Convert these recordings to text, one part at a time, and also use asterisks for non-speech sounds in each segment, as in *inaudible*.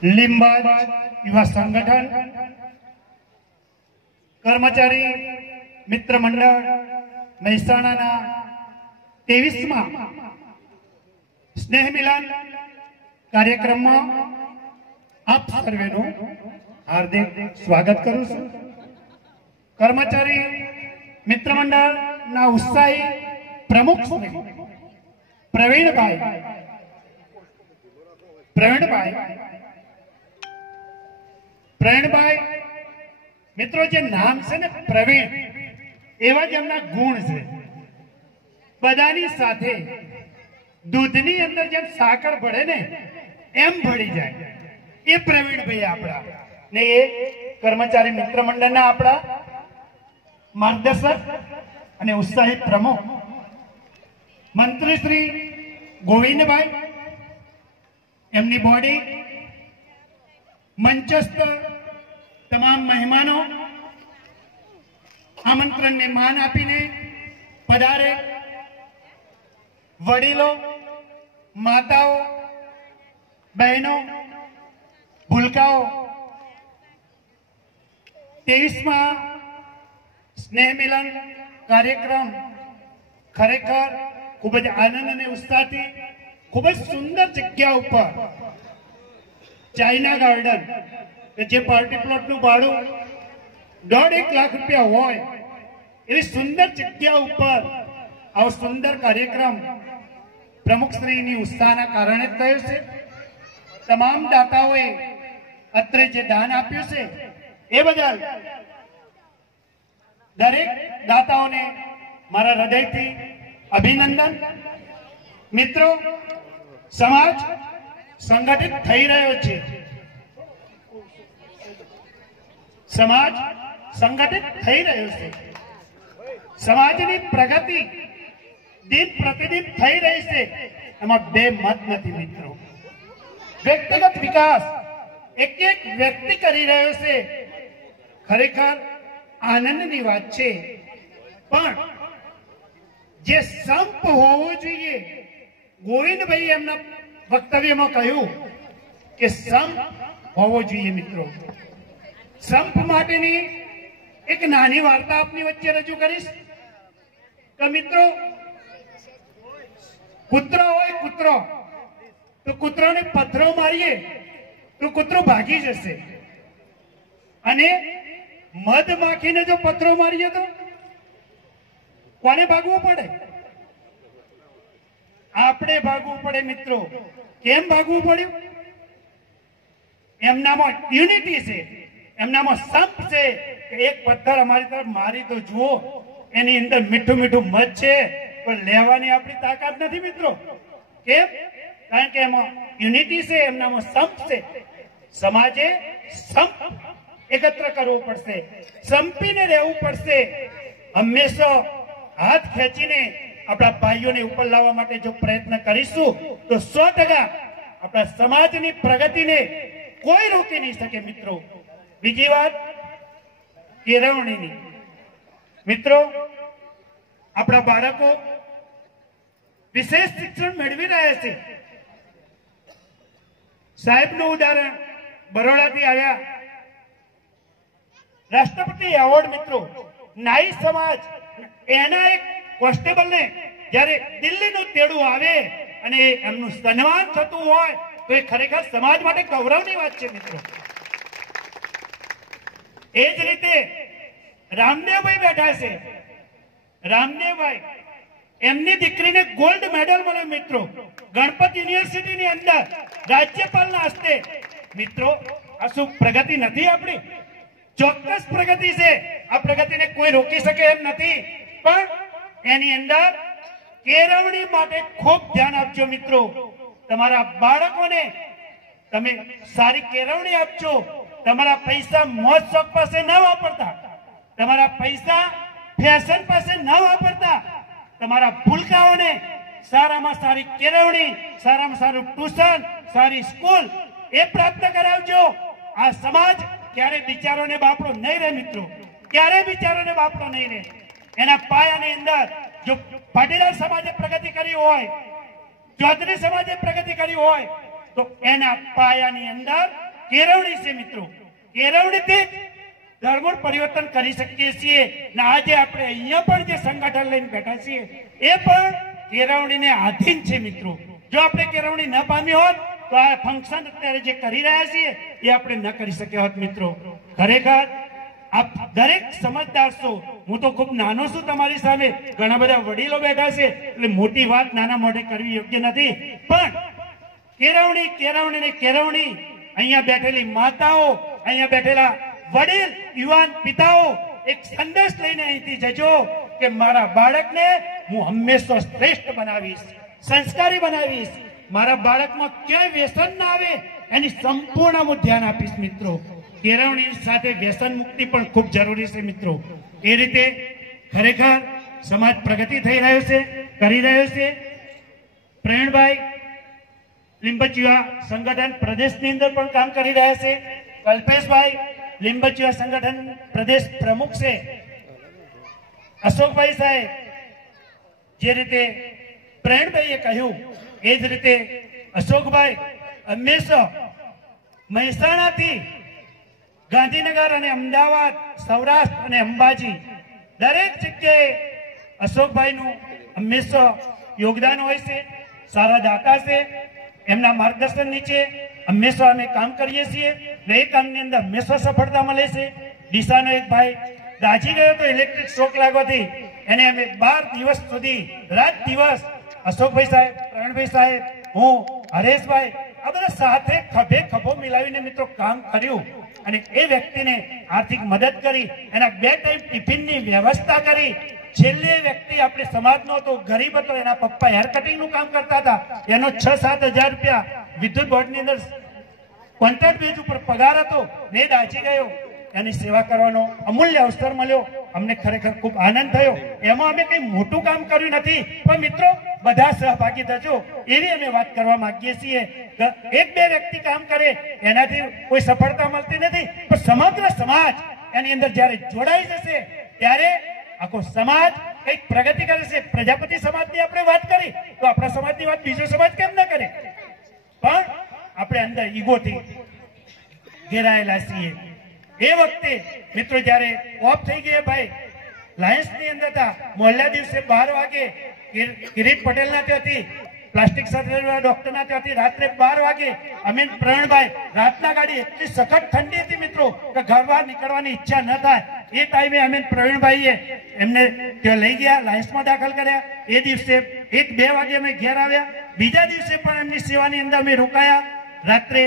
લીંબાદ યુવા સંગઠન કર્મચારી મિત્ર મંડળ મહેસાણાના ત્રેવીસમાં સ્નેહ મિલન કાર્યક્રમમાં આપ સર્વેનું હાર્દિક સ્વાગત કરું છું કર્મચારી મિત્ર મંડળના ઉત્સાહી પ્રમુખ શ્રી પ્રવીણભાઈ પ્રવીણભાઈ પ્રવીણભાઈ, મિત્રો જે નામ છે ને પ્રવીણ, એવા જ એમના ગુણ છે. બધાની સાથે દૂધની અંદર જેમ સાકર ભળે ને, એમ ભળી જાય. એ પ્રવીણભાઈ આપણા. ને એ કર્મચારી મિત્ર મંડળના આપણા માર્ગદર્શક અને ઉત્સાહિત પ્રમુખ. મંત્રી શ્રી ગોવિંદભાઈ, એમની બોડી મંચસ્થ તમામ મહેમાનો આમંત્રણને માન આપીને પધારે. વડીલો, માતાઓ, બહેનો, ભૂલકાઓ, તેવીસમાં સ્નેહ મિલન કાર્યક્રમ ખરેખર ખૂબ જ આનંદ અને ઉત્સાહથી ખૂબ જ સુંદર જગ્યા ઉપર ચાઇના ગાર્ડન કે જે પાર્ટી પ્લોટનું ભાડું દોઢ એક લાખ રૂપિયા હોય, એવી સુંદર જગ્યા ઉપર આવો સુંદર કાર્યક્રમ પ્રમુખશ્રીની ઉત્સાહના કારણે જ થયો છે. તમામ દાતાઓએ અત્રે જે દાન આપ્યું છે, એ બદલ દરેક દાતાઓને મારા હૃદયથી અભિનંદન. મિત્રો, સમાજ સંગઠિત થઈ રહ્યો છે. સમાજ સંગઠિત થઈ રહ્યો છે. સમાજની પ્રગતિ દિન પ્રતિદિન થઈ રહી છે. એમાં બે મત નથી મિત્રો. વ્યક્તિગત વિકાસ એક એક વ્યક્તિ કરી રહ્યો છે. ખરેખર આનંદની વાત છે. પણ જે સંપ હોવો જોઈએ. ગોવિંદભાઈ એમના વક્તવ્યમાં કહ્યું કે સંપ હોવો જોઈએ મિત્રો. સંપ માટેની એક નાની વાર્તા આપની વચ્ચે રજૂ કરીશ. તો મિત્રો, કૂતરો હોય કૂતરો, તો કૂતરોને પથરો મારીએ, તો કૂતરો ભાગી જશે. અને મધ માખીને જો પથરો મારીએ તો કોને ભાગવું પડે? આપણે ભાગવું પડે મિત્રો. કેમ ભાગવું પડ્યું? એમનામાં યુનિટી છે. એમનામાં સંપ છે કે એક પથ્થર અમારી તરફ મારી તો જુઓ. એની અંદર મીઠું મીઠું મધ છે, પણ લેવાની આપણી તાકાત નથી મિત્રો. કેમ? કારણ કે એમાં યુનિટી છે, એમનામાં સંપ છે. સમાજે સંપ એકત્ર કરવું પડશે. સંપીને રહેવું પડશે. હંમેશા હાથ ખેંચીને આપણા ભાઈઓને ઉપર લાવવા માટે જો પ્રયત્ન કરીશું, તો સો ટકા આપણા સમાજની પ્રગતિને કોઈ રોકી નહીં શકે મિત્રો. બીજી વાત, કેળવણીની. મિત્રો, આપણા બાળકો વિશેષ શિક્ષણ મેળવી રહ્યા છે. સાહેબનું ઉદાહરણ, બરોડાથી આવ્યા. રાષ્ટ્રપતિ એવોર્ડ, મિત્રો, નાઈ સમાજ, એના એક કોન્સ્ટેબલને જ્યારે દિલ્હીનું તેડું આવે અને એમનું સન્માન થતું હોય, તો એ ખરેખર સમાજ માટે ગૌરવની વાત છે, મિત્રો. એ જ રીતે રામદેવભાઈ બેઠા છે. રામદેવભાઈ, એમની દીકરીને ગોલ્ડ મેડલ મળ્યો મિત્રો. ગણપત યુનિવર્સિટીની અંદર રાજ્યપાલના હસ્તે મિત્રો, આ શું પ્રગતિ નથી આપણી? ચોક્કસ પ્રગતિ છે. આ પ્રગતિને કોઈ રોકી શકે એમ નથી. પણ એની અંદર કેળવણી માટે ખૂબ ધ્યાન આપજો મિત્રો. તમારા બાળકોને તમે સારી કેળવણી આપજો. તમારા પૈસા મોજ શોખ પાસે ન વાપરતા. તમારા પૈસા ફેશન પાસે ન વાપરતા. તમારા ભૂલકાઓને સારામાં સારી કેળવણી, સારામાં સારું ટ્યુશન, સારી સ્કૂલ એ પ્રાપ્ત કરાવજો. આ સમાજ ક્યારે બિચારોને બાપડો નહીં રહે મિત્રો. ક્યારે બિચારોને બાપડો નહીં રહે. એના પાયાની અંદર જો પાટીદાર સમાજે પ્રગતિ કરી હોય, ચૌધરી સમાજે પ્રગતિ કરી હોય, તો એના પાયાની અંદર કેળવણી છે મિત્રો. કેળવણીથી જ પરિવર્તન કરી શકીએ છીએ ને આજે આપણે અહીંયા પણ જે સંગઠન લઈને બેઠા છીએ, એ પણ કેળવણીને આધીન છે મિત્રો. જો આપણે કેળવણી ન પામી હોત, તો આ ફંક્શન અત્યારે જે કરી રહ્યા છીએ, એ આપણે ન કરી શક્યા હોત મિત્રો. ખરેખર આપ દરેક સમજદાર છો. હું તો ખૂબ નાનો છું તમારી સામે. ઘણા બધા વડીલો બેઠા છે, એટલે મોટી વાત નાના મોઢે કરવી યોગ્ય નથી. પણ કેળવણી કેળવણી ને કેળવણી અહીંયા બેઠેલી માતાઓ, અહીંયા બેઠેલા વડીલ, યુવાન પિતાઓ, એક સંદેશ લઈને અહીંથી જજો કે મારા બાળકને હું હંમેશા શ્રેષ્ઠ બનાવીશ, સંસ્કારી બનાવીશ. મારા બાળકમાં ક્યાંય વ્યસન ના આવે, એની સંપૂર્ણ હું ધ્યાન આપીશ મિત્રો. કેળવણી સાથે વ્યસન મુક્તિ પણ ખૂબ જરૂરી છે મિત્રો. એ રીતે ખરેખર સમાજ પ્રગતિ થઈ રહ્યો છે, કરી રહ્યો છે. પ્રવીણભાઈ લીંબચિયા સંગઠન પ્રદેશની અંદર પણ કામ કરી રહ્યા છે. કલ્પેશભાઈ લીંબચિયા સંગઠન પ્રદેશ પ્રમુખ છે. અશોકભાઈ સાહેબ, જે રીતે પ્રેણભાઈએ કહ્યું, એ જ રીતે અશોકભાઈ હંમેશા મહેસાણાથી ગાંધીનગર અને અમદાવાદ, સૌરાષ્ટ્ર અને અંબાજી દરેક જગ્યાએ અશોકભાઈનું હંમેશા યોગદાન હોય છે, સારા દાતા છે એમના માર્ગદર્શન નીચે હંમેશા અમે કામ કરીએ છીએ ને એ કામની અંદર હંમેશા સફળતા મળે છે. ડીસાનો એક ભાઈ દાજી ગયો તો ઇલેક્ટ્રિક શોક લાગવાથી એને અમે બાર દિવસ સુધી, રાત દિવસ અશોકભાઈ સાહેબ, પ્રવીણભાઈ સાહેબ, હું, હરેશભાઈ આ બધા સાથે ખભે ખભો મિલાવીને મિત્રો કામ કર્યું અને એ વ્યક્તિને આર્થિક મદદ કરી, એના બે ટાઈમ ટિફિનની વ્યવસ્થા કરી છેલ્લે વ્યક્તિ આપણે સમાજનો હતો, ગરીબ હતો, એના પપ્પા હેર કટિંગનું કામ કરતા હતા. એનો છ સાત હજાર રૂપિયા વિદ્યુત બોર્ડની અંદર કોન્ટ્રાક્ટ બેઝ ઉપર પગાર હતો, ને દાચી ગયો. એની સેવા કરવાનો અમૂલ્ય અવસર મળ્યો. અમને ખરેખર ખૂબ આનંદ થયો. એમાં અમે કઈ મોટું કામ કર્યું નથી. પણ મિત્રો, બધા સહભાગી થજો. એવી અમે વાત કરવા માંગીએ છીએ. એક બે વ્યક્તિ કામ કરે, એનાથી કોઈ સફળતા મળતી નથી. પણ સમગ્ર સમાજ એની અંદર જ્યારે જોડાઈ જશે, ત્યારે આખો સમાજ કંઈક પ્રગતિ કરે છે. પ્રજાપતિ સમાજની આપણે વાત કરી, તો આપણા સમાજની વાત બીજો સમાજ કેમ ન કરે? પણ આપણે અંદર ઈગોથી ઘેરાયેલા છીએ. એ વખતે મિત્રો જ્યારે ઓફ થઈ ગયા ભાઈ લાયન્સની અંદર હતા. મોહલ્લા દિવસે બાર વાગે કિર- કિરીટ પટેલ ના ત્યાંથી, પ્લાસ્ટિક સર્જરી ડોક્ટર ના ત્યાંથી રાત્રે બાર વાગે અમીન પ્રવીણભાઈ, રાતના ગાડી એટલી સખત ઠંડી હતી મિત્રો, કે બહાર નીકળવાની ઈચ્છા ન થાય. એ ટાઈમે અમે પ્રવીણભાઈએ એમને ત્યાં લઈ ગયા, લાયન્સમાં દાખલ કર્યા. એ દિવસે એક બે વાગે અમે ઘેર આવ્યા. બીજા દિવસે પણ એમની સેવાની અંદર અમે રોકાયા. રાત્રે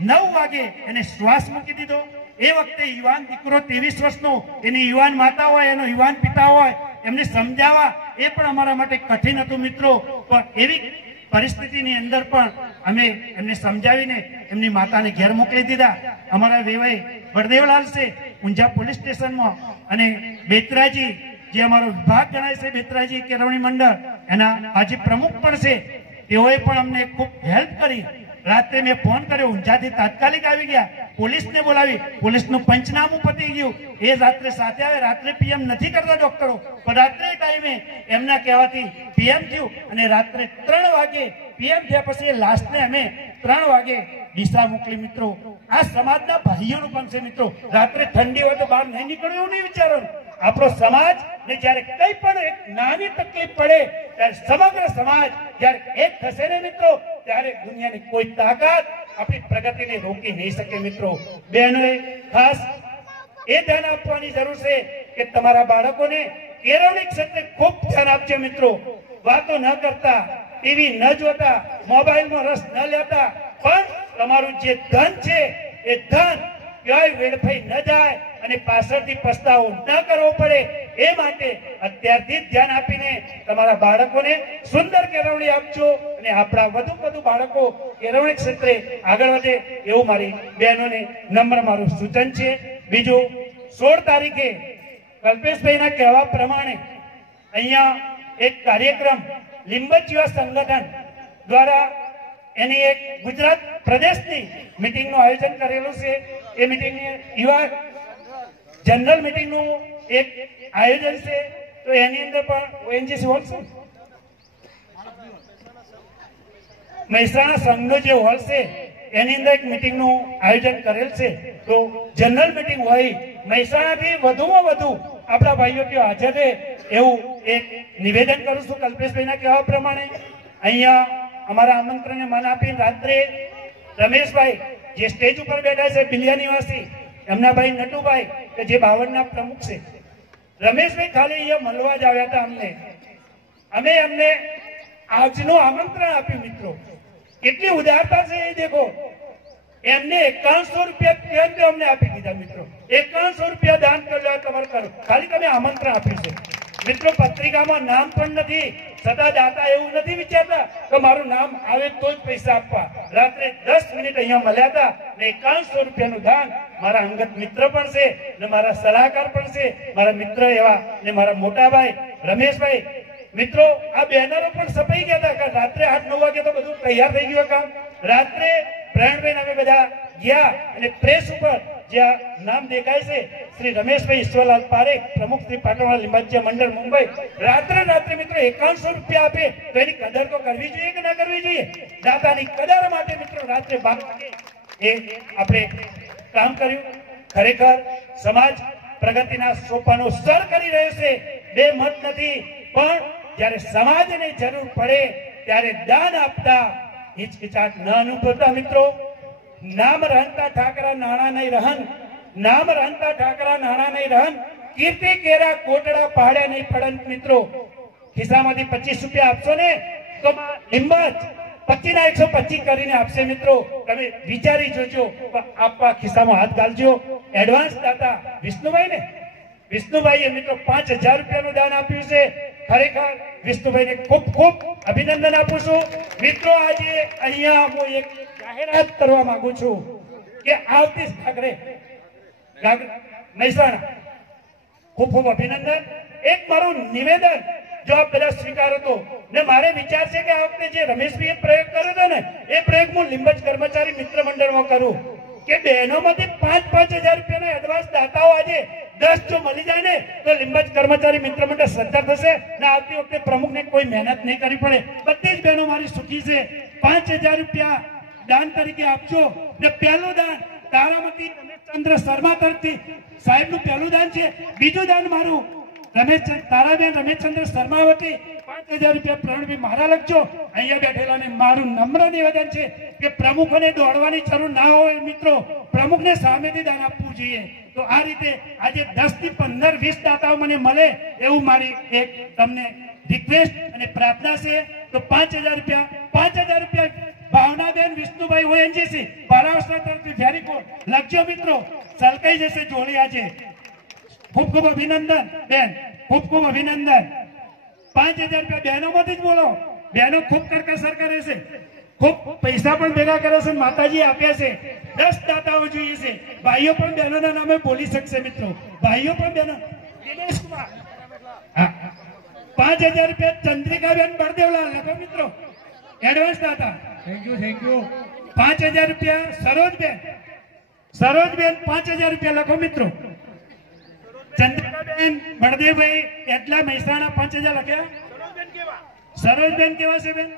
નવ વાગે એને શ્વાસ મૂકી દીધો. એ વખતે યુવાન દીકરો ત્રેવીસ વર્ષનો, એની યુવાન માતા હોય, એનો યુવાન પિતા હોય, એમને સમજાવવા એ પણ અમારા માટે કઠિન હતું મિત્રો. પણ એવી પરિસ્થિતિની અંદર પણ અમે એમને સમજાવીને એમની માતાને ઘેર મોકલી દીધા. અમારા વેવાઈ બળદેવલાલ છે ઊંઝા પોલીસ સ્ટેશનમાં. અને બેતરાજી, જે અમારો વિભાગ ગણાય છે, બેતરાજી કેળવણી મંડળ, એના આજે પ્રમુખ પણ છે. તેઓએ પણ અમને ખૂબ હેલ્પ કરી. રાત્રે મેં ફોન કર્યો, ઊંઝાથી તાત્કાલિક આવી ગયા. પોલીસને બોલાવી. પોલીસનું પંચનામું પતી ગયું. એ રાત્રે સાથે આવે, રાત્રે પીએમ નથી કરતા ડોક્ટરો. પણ રાત્રે ટાઈમે એમના કહેવાથી પીએમ થયું. અને રાત્રે ત્રણ વાગે, પીએમ થયા પછી લાસ્ટને અમે ત્રણ વાગે ડીસા મોકલી મિત્રો. આ સમાજના ભાઈઓનું કામ છે મિત્રો. રાત્રે ઠંડી હોય તો બહાર નહીં નીકળવું એવું નહીં વિચારવાનું. આપણો સમાજ ને જ્યારે કઈ પણ એક નાની તકલીફ પડે, ત્યારે સમગ્ર સમાજ જ્યારે એક થશે ને મિત્રો, ત્યારે દુનિયાની કોઈ તાકાત આપણી પ્રગતિને રોકી નહીં શકે મિત્રો. બહેનોએ ખાસ એ ધ્યાન આપવાની જરૂર છે કે તમારા બાળકોને કેળવણી ક્ષેત્રે ખૂબ ધ્યાન આપજો મિત્રો. વાતો ન કરતા, ટીવી ન જોતા, મોબાઈલમાં રસ ન લેતા, પણ તમારું જે ધન છે, એ ધન ક્યાંય વેડફાઈ ન જાય અને પાછળથી પસ્તાવો ન કરવો પડે. એ માટે અત્યારથી ધ્યાન આપીને તમારા બાળકોને સુંદર કેળવણી આપજો અને આપણા વધુ વધુ બાળકો કેળવણી ક્ષેત્રે આગળ વધે એવું મારી બહેનોને નમ્ર મારું સૂચન છે. બીજું, સોળ તારીખે કલ્પેશભાઈના કહેવા પ્રમાણે અહીંયા એક કાર્યક્રમ લીંબચીવા સંગઠન દ્વારા એની એક ગુજરાત પ્રદેશની મિટિંગનું આયોજન કરેલું છે. એ મિટિંગની યુવા જનરલ મિટિંગનું એક આયોજન છે. તો એની અંદર પણ ઓએનજીસી છે મહેસાણા સંઘનો જે હોલ છે, એની અંદર એક મિટિંગનું આયોજન કરેલ છે. તો જનરલ મિટિંગ હોય, મહેસાણાથી વધુમાં વધુ આપણા ભાઈઓ ત્યાં હાજર રહે એવું એક નિવેદન કરું છું કલ્પેશભાઈના કહેવા પ્રમાણે. અહીંયા અમારા આમંત્રણને માન આપીને રાત્રે રમેશભાઈ જે સ્ટેજ ઉપર બેઠા છે, બિલિયા નિવાસી એમના ભાઈ નટુભાઈ, કે જે બાવળના પ્રમુખ છે. રમેશભાઈ ખાલી અહીંયા મળવા જ આવ્યા હતા અમને. અમે એમને આજનું આમંત્રણ આપ્યું, મિત્રો. કેટલી ઉદારતા છે એ દેખો. એમને એકાવનસો રૂપિયા અમને આપી દીધા, મિત્રો? એકાવનસો રૂપિયા દાન કરી તમારે કરો. ખાલી તમે આમંત્રણ આપ્યું છે. મિત્રો, પત્રિકામાં નામ પણ નથી. છતાં દાતા એવું નથી વિચારતા કે મારું નામ આવે તો જ પૈસા આપવા. રાત્રે દસ મિનિટ અહીંયા મળ્યા હતા ને એકાવનસો રૂપિયાનું દાન મારા અંગત મિત્ર પણ છે ને મારા સલાહકાર પણ છે. મારા મિત્ર એવા ને મારા મોટા ભાઈ, રમેશભાઈ. મિત્રો, આ બેનરો પણ સપાઈ ગયા હતા કે રાત્રે આઠ નવ વાગે તો બધું તૈયાર થઈ ગયું કામ રાત્રે પ્રાણભાઈ અમે બધા ગયા અને પ્રેસ ઉપર જ્યાં નામ દેખાય છે, શ્રી રમેશભાઈ ઈશ્વરલાલ પારેખ, પ્રમુખ શ્રી પાટણવાળા લિંબાચિયા મંડળ, મુંબઈ. રાત્રે રાત્રે મિત્રો એકાવનસો રૂપિયા આપે, તો એની કદર તો કરવી જોઈએ કે ના કરવી જોઈએ? દાતાની કદર માટે મિત્રો રાત્રે બાર એ આપણે કામ કર્યું. ખરેખર સમાજ પ્રગતિના સોપાનો સર કરી રહ્યો છે. બે મત નથી, પણ જ્યારે સમાજને જરૂર પડે, ત્યારે દાન આપતા હિચકિચાટ ન અનુભવતા મિત્રો. નામ રહનતા ઠાકરા નાણા નહીં રહન. નામ રહનતા ઠાકરા નાણા નહીં રહન. કીર્તિ કેરા કોટડા પહાડ્યા નહીં પડન મિત્રો. ખિસ્સામાંથી પચીસ રૂપિયા આપશો ને? તો હિંમત. પચીસ ના એકસો પચીસ કરીને આપશે મિત્રો. તમે વિચારી જોજો. આપવા ખિસ્સામાં હાથ ગાલજો. એડવાન્સ દાતા વિષ્ણુભાઈ ને? વિષ્ણુભાઈએ મિત્રો પાંચ હજાર રૂપિયાનું દાન આપ્યું છે. ખરેખર વિષ્ણુભાઈને ખૂબ ખૂબ અભિનંદન આપું છું. મિત્રો, આજે અહીંયા હું એક જાહેરાત કરવા માંગુ છું કે આવતી ઠાકરે મહેસાણા, ખૂબ ખૂબ અભિનંદન. એક મારું નિવેદન જો આપ બધા સ્વીકારો તો, ને મારે વિચાર છે કે આ વખતે જે રમેશભાઈએ પ્રયોગ કર્યો હતો ને, એ પ્રયોગ હું લીંબજ કર્મચારી મિત્ર મંડળમાં કરું. કે બહેનોમાંથી પાંચ પાંચ હજાર રૂપિયાના એડવાન્સ દાતાઓ આજે દસ જો મળી જાય ને, તો લીંબજ કર્મચારી મિત્ર મંડળ સદ્ધર થશે ને આવતી વખતે પ્રમુખને કોઈ મહેનત નહીં કરવી પડે. બધી જ બહેનો મારી સુખી છે. પાંચ હજાર રૂપિયા દાન તરીકે આપજો. ને પહેલું દાન તારામતી રમેશચંદ્ર શર્મા તરફથી. સાહેબનું પહેલું દાન છે. બીજું દાન મારું રમેશ તારાબેન રમેશચંદ્ર શર્મા વતી. પાંચ હજાર રૂપિયા પ્રવીણભાઈ મારા લખજો. અહીંયા બેઠેલાને મારું નમ્ર નિવેદન છે કે પ્રમુખોને દોડવાની જરૂર ના હોય મિત્રો. પ્રમુખને સામેથી દાન આપવું જોઈએ. તો આ રીતે આજે દસથી પંદર વીસ દાતાઓ મને મળે એવું મારી એક તમને રિક્વેસ્ટ અને પ્રાર્થના છે. તો પાંચ હજાર રૂપિયા, પાંચ હજાર રૂપિયા ભાવનાબેન વિષ્ણુભાઈ ઓએનજીસી મહારાષ્ટ્ર તરફથી વેરી ગુડ લખજો મિત્રો સલકાઈ જશે જોડી આજે. ખૂબ ખૂબ અભિનંદન, બેન. ખૂબ ખૂબ અભિનંદન. પાંચ હજાર રૂપિયા બહેનોમાંથી જ બોલો. બહેનો ખૂબ કરકસર કરે છે. ખૂબ પૈસા પણ ભેગા કરે છે માતાજી આપ્યા છે. દસ દાતાઓ જોઈએ છે. ભાઈઓ પણ બહેનોના નામે બોલી શકશે મિત્રો. ભાઈઓ પણ બહેનો. પાંચ હજાર રૂપિયા ચંદ્રિકાબેન બળદેવલાલ લખો મિત્રો. એડવાન્સ દાતા. થેન્ક યુ થેન્ક યુ પાંચ હજાર રૂપિયા સરોજબેન. સરોજબેન પાંચ હજાર રૂપિયા લખો મિત્રો. ચંદ્રિકાબેન બળદેવભાઈ એટલા મહેસાણા પાંચ હજાર લખ્યા. સરોજબેન કેવા? છે બેન?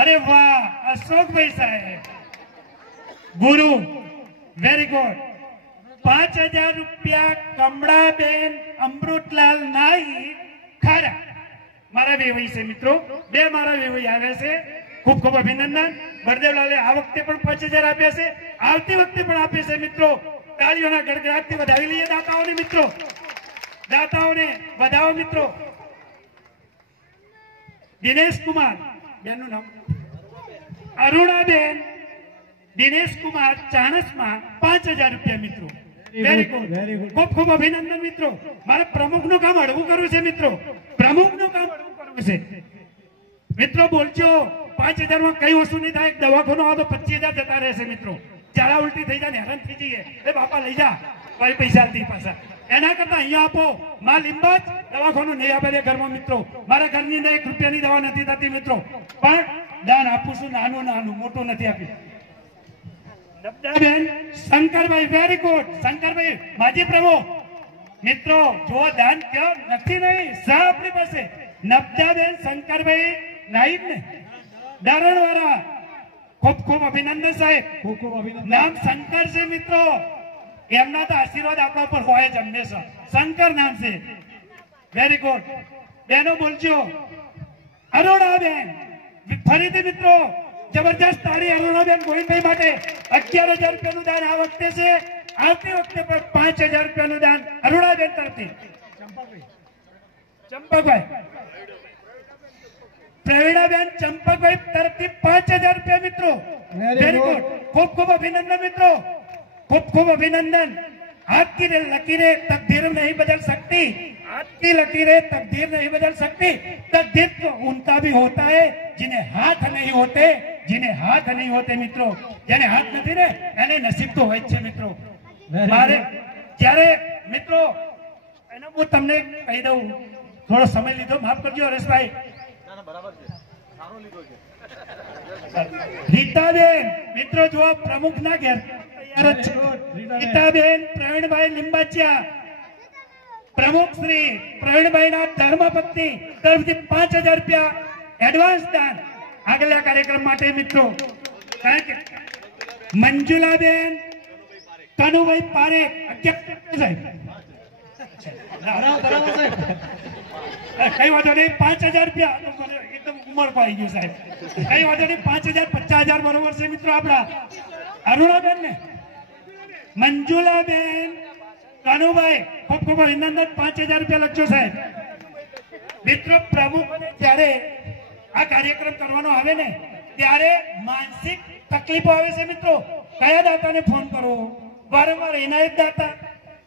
અરે વાહ અશોકભાઈ સાહેબ. ગુરુ વેરી ગુડ પાંચ હજાર રૂપિયા કમળાબેન અમૃતલાલ નાઈ ખારા મારા વેવાઈ છે મિત્રો. બે મારા વેવાઈ આવ્યા છે. ખૂબ ખૂબ અભિનંદન. બળદેવલાલે આ વખતે પણ પાંચ હજાર આપ્યા છે. આવતી વખતે પણ આપે છે મિત્રો. તાળીઓના ગડગડાટથી વધાવી લઈએ દાતાઓને મિત્રો. દાતાઓને વધાવો મિત્રો. દિનેશ કુમાર. બેનનું નામ. અરુણાબેન. દિનેશ કુમાર ચાણસમાં પાંચ હજાર રૂપિયા મિત્રો. Very good. ખૂબ ખૂબ અભિનંદન મિત્રો. મારે પ્રમુખનું કામ હળવું કરવું છે મિત્રો. પ્રમુખનું કામ હળવું કરવું છે. મિત્રો બોલજો. પાંચ હજારમાં કઈ વસ્તુ નહીં થાય? દવાખાનો આવે તો પચીસ હજાર જતા રહેશે મિત્રો. જરા ઉલટી થઈ જાય ને હેરાન થઈ જઈએ. એ બાપા લઈ જા. ભાઈ પૈસા નથી પાછા. એના કરતા અહીંયા આપો. માં લીંબજ દવાખાનું નહીં આપે ઘરમાં મિત્રો. મારા ઘરની અંદર એક રૂપિયાની દવા નથી થતી મિત્રો. પણ દાન આપું છું, નાનું નાનું, મોટું નથી આપ્યું. બેન શંકરભાઈ વેરી ગુડ શંકરભાઈ, માજી પ્રભુ. મિત્રો, જો દાન કયો નથી નહીં સા આપણી પાસે નબદાબેન શંકરભાઈ નાઈબ ને. દારણવાળા ખૂબ ખૂબ અભિનંદન સાહેબ. ખૂબ ખૂબ અભિનંદન. નામ શંકર છે મિત્રો. એમના તો આશીર્વાદ આપણા પર હોય જ હંમેશા. શંકર નામ છે. વેરી ગુડ બેનો બોલજો. અરુણાબેન. ફરીથી મિત્રો જબરજસ્ત તારી અરુણાબેન ગોવિંદભાઈ માટે અગિયાર હજાર રૂપિયાનું દાન આ વખતે છે. આવતી વખતે પણ પાંચ હજાર રૂપિયાનું દાન અરુણાબેન તરફથી. ચંપાભાઈ. ચંપકભાઈ પ્રવીણાબેન ચંપકભાઈ તરફથી પાંચ હજાર રૂપિયા મિત્રો Very વેરી good. ગુડ ખૂબ ખૂબ અભિનંદન મિત્રો ખૂબ ખૂબ અભિનંદન हाथ की लकीरें तकदीर नहीं बदल सकती हाथ की लकीरें तकदीर नहीं बदल सकती तकदीर तो उनका भी होता है जिन्हें हाथ नहीं होते जिन्हें हाथ नहीं होते મિત્રો જેને હાથ નથી ને એને નસીબ તો હોય જ છે મિત્રો Very મારે good. જ્યારે મિત્રો એનો હું તમને કહી દઉં થોડો સમય લીધો માફ કરજો હરેશભાઈ રીતાબેન મિત્રો જુઓ પ્રમુખ ના ઘેર તૈયાર જ છે. રીતાબેન. રીતાબેન પ્રવીણભાઈ લિંબાચિયા. પ્રમુખ શ્રી પ્રવીણભાઈ ના ધર્મપત્ની તરફથી પાંચ હજાર રૂપિયા એડવાન્સ દાન આગલા કાર્યક્રમ માટે મિત્રો. કારણ કે મંજુલાબેન કનુભાઈ પારેખ અગિયાર સાહેબ. બરાબર પાંચ હજાર રૂપિયા. એકદમ સાહેબ. મિત્રો આપણા. જ્યારે આ કાર્યક્રમ કરવાનો આવે ને, ત્યારે માનસિક તકલીફો આવે છે મિત્રો. કયા દાતાને ફોન કરવો વારંવાર એના જ દાતા.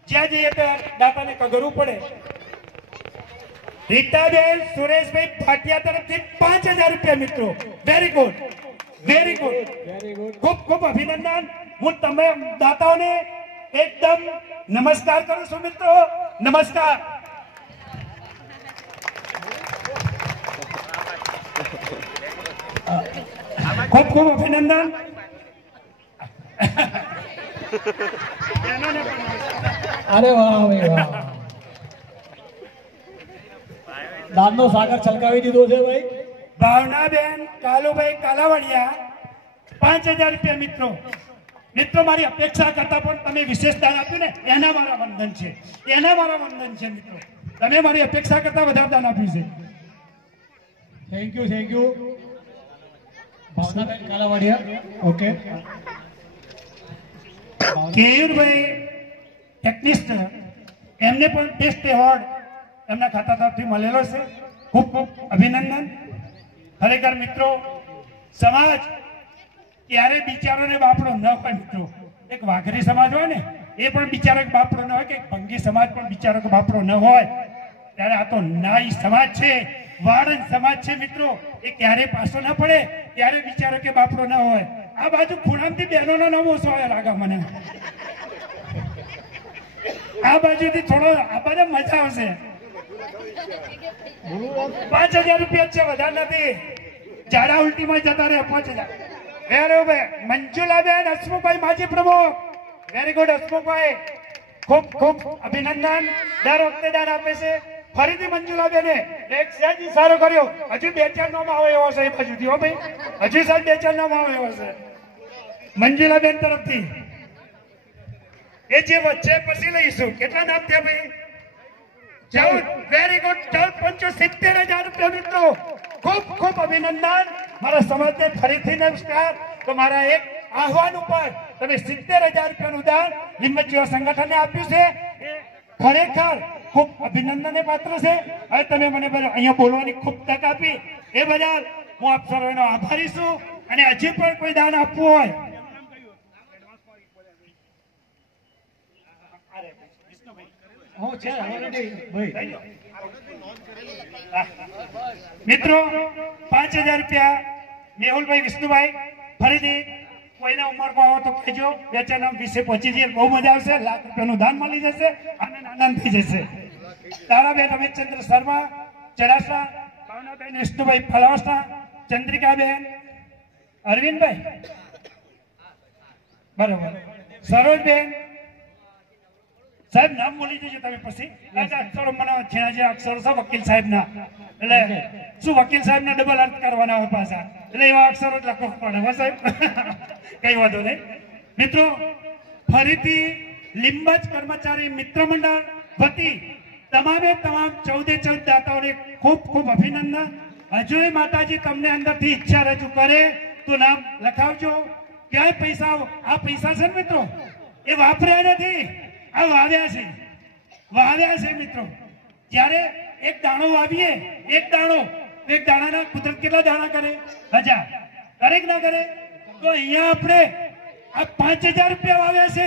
જ્યાં જઈએ ત્યાં દાતાને કગરવું પડે. રીતાબેન સુરેશભાઈ ભાટિયા તરફથી પાંચ હજાર રૂપિયા મિત્રો. Very good very good very ખૂબ ખૂબ અભિનંદન. હું તમે દાતાઓને એકદમ નમસ્કાર કરું છું મિત્રો. નમસ્કાર. ખૂબ ખૂબ અભિનંદન. *laughs* *laughs* અરે વાહ ભાઈ વાહ. દાનનો સાગર છલકાવી દીધો છે ભાઈ. ભાવનાબેન કાલુભાઈ કાલાવડિયા પાંચ હજાર રૂપિયા મિત્રો. મિત્રો મારી અપેક્ષા કરતા પણ તમે વિશેષ દાન આપ્યું ને એના મારા વંદન છે. એના મારા વંદન છે મિત્રો. તમે મારી અપેક્ષા કરતા વધારે દાન આપ્યું છે. Thank you thank you Bhavnaben Kalavadiya. Okay Keyurbhai ટેકનિસ્ટ એમને પણ ટેસ્ટ એવોર્ડ એમના ખાતા તરફથી મળેલો છે. ખૂબ ખૂબ અભિનંદન. ખરેખર મિત્રો, સમાજ ક્યારે બિચારોને બાપડો ન હોય મિત્રો. એક વાઘરી સમાજ હોય ને, એ પણ બિચારો કે બાપડો ન હોય કે ભંગી સમાજ પણ બિચારો કે બાપડો ન હોય. ત્યારે આ તો નાઈ સમાજ છે વાળન સમાજ છે મિત્રો. એ ક્યારે પાછો ન પડે, ત્યારે બિચારો કે બાપડો ન હોય. આ બાજુ ખૂણામથી બહેનોનો નવો સોય લાગા મને. આ બાજુથી થોડો આપણને મજા આવશે. પાંચ હજાર રૂપિયા છે, વધારે નથી. ઝાડા ઉલટીમાં જતા રહે, પાંચ હજાર. વેરી મંજુલાબેન, હસમુખભાઈ, માજી પ્રમુખ. Very good Hasmukhbhai. ખૂબ ખૂબ અભિનંદન. દર વખતે દાન આપે છે. ફરીથી મંજુલાબેને. એક સારો કર્યો. હજુ બે ચાર નામ આવે એવો છે એ બાજુથી, હો ભાઈ. હજુ સાહેબ બે ચાર નામ આવે એવો છે. મંજુલાબેન તરફથી. એ જે વચ્ચે પછી લઈશું. કેટલા નામ થયા ભાઈ? ચૌદ. વેરી ગુડ ચૌદ પંચો સિત્તેર હજાર રૂપિયા મિત્રો. ખૂબ ખૂબ અભિનંદન. મારા સમાજને ફરીથી નમસ્કાર. તો મારા એક આહવાન ઉપર તમે સિત્તેર હજાર રૂપિયાનું દાન હિંમત જેવા સંગઠને આપ્યું છે. ખરેખર ખૂબ અભિનંદનને પાત્ર છે. હવે તમે મને અહીંયા બોલવાની ખૂબ તક આપી. એ બદલ હું આપ સર્વેનો આભારી છું. અને હજી પણ કોઈ દાન આપવું હોય હું છે ભાઈ મિત્રો પાંચ હજાર રૂપિયા મેહુલભાઈ વિષ્ણુભાઈ ફરીથી કોઈના ઉંમરમાં આવો તો કહેજો. બે ચાર નામ વિશે પહોંચી જઈએ. બહુ મજા આવશે. લાખ રૂપિયાનું દાન મળી જશે આનંદ આનંદ થઈ જશે. તારાબેન રમેશચંદ્ર શર્મા ચડાસા ભાવનાબેન વિષ્ણુભાઈ ફલાવસા ચંદ્રિકાબેન અરવિંદભાઈ. બરોબર. સરોજબેન સાહેબ નામ બોલી દેજો તમે પછી. અક્ષરો મને છેડા જે અક્ષરો છે વકીલ સાહેબના. એટલે શું વકીલ સાહેબના ડબલ અર્થ કરવાના હોય પાછા? એટલે એવા અક્ષરો જ લખવા પડે હો સાહેબ. *laughs* કઈ વાંધો નહીં. મિત્રો ફરીથી લીંબજ કર્મચારી મિત્ર મંડળ વતી તમામે તમામ ચૌદે ચૌદ દાતાઓને ખૂબ ખૂબ અભિનંદન. હજુય માતાજી તમને અંદરથી ઈચ્છા રજૂ કરે તો નામ લખાવજો. ક્યાંય પૈસા આ પૈસા છે ને મિત્રો? એ વાપર્યા નથી. આ વાવ્યા છે. વાવ્યા છે મિત્રો. જ્યારે એક દાણો વાવીએ, એક દાણો એક દાણાના કુદરત કેટલા દાણા કરે? હજાર. કરે કે ના કરે તો અહીંયા આપણે આ પાંચ હજાર રૂપિયા વાવ્યા છે.